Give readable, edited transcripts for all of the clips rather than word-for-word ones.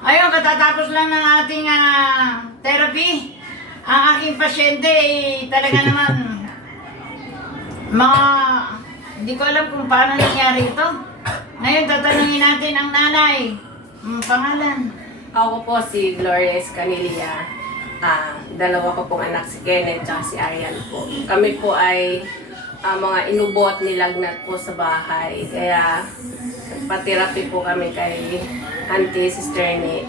Ayun, katatapos lang ng ating therapy. Ang aking pasyente talaga naman mga hindi ko alam kung paano nangyari ito. Ngayon, tatanungin natin ang nanay. Pangalan? Ako po si Gloria Escanilla. Dalawa ko pong anak, si Kenneth at si Arian po. Kami po ay mga inubot, nilagnat po sa bahay. Kaya nagpa-therapy po kami kay Auntie Sister Nick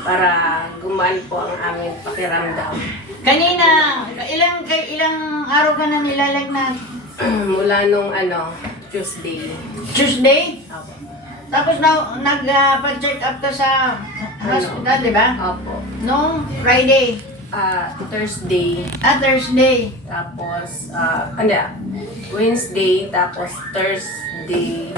para gumaan po ang aming pakiramdam. Kanina, ilang araw ka na nilalagnat? Mula nung Tuesday. Tuesday? Opo. Tapos nag-check up ka sa hospital, di ba? Opo. Noong Friday. Thursday. Thursday. Tapos, Wednesday, tapos Thursday,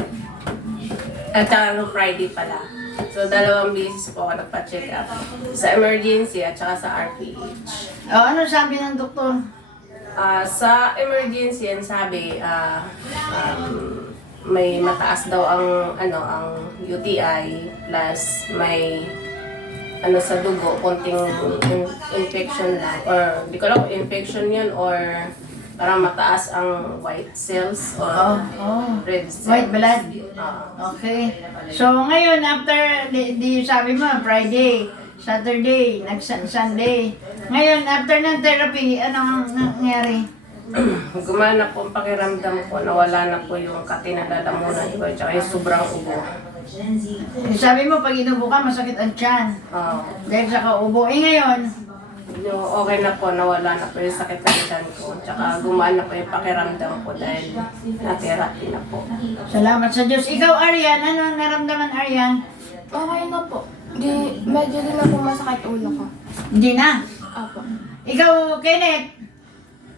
at Friday pala. So, 2 beses po ako nagpa-check up. Sa emergency at saka sa RPH. Ano sabi ng doktor? Sa emergency, yan sabi, may mataas daw ang UTI, plus may sa dugo, konting infection lang. Or, di ko alam kung infection yun or parang mataas ang white cells or red cells. White blood? Okay. So, ngayon, after, di sabi mo, Friday, Saturday, Sunday. Ngayon, after ng therapy, anong nangyari? Gumana po ang pakiramdam ko, nawala na po yung katinalalamunan ko, tsaka yung sobrang ubo. Sabi mo, pag inubo ka, masakit ang tiyan. Dahil sa kaubo. Ngayon, Yung okay na po, nawala na po yung sakit ng tiyan ko. Tsaka gumana po yung pakiramdam ko dahil na-therapy na po. salamat sa Diyos. Ikaw, Arian, ano ang naramdaman, Arian? Okay na po. Medyo din na po masakit ulo ko. Hindi na. Apo. Ikaw, Kenneth,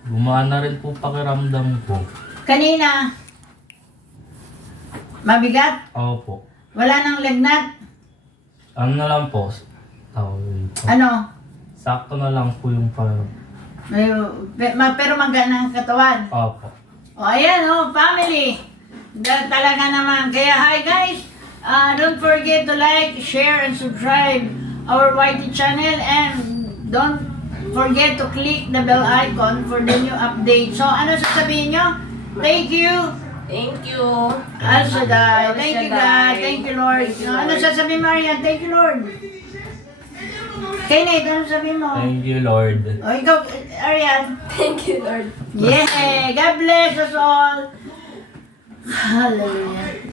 Gumana rin po pakiramdam ko. kanina, mabigat? Opo. Wala nang lagnat? Ano na lang po? Tawag dito. Ano? Sakto na lang po yung pakiramdam. Pero magana ang katawan. Opo. Ayan, family. Talaga naman. Kaya, hi guys. Don't forget to like, share, and subscribe our YT channel. And don't forget to click the bell icon for the new update. So, ano sasabihin nyo? Thank you. Thank you! El Shaddai. Thank you, God. Thank you, Lord. Thank you, Ano Lord. sasabihin mo, Arian? Thank you, Lord. Kenneth, ano sabihin mo? Thank you, Lord. O, ikaw, Arian. Thank you, Lord! Yeah! God bless us all. Hallelujah.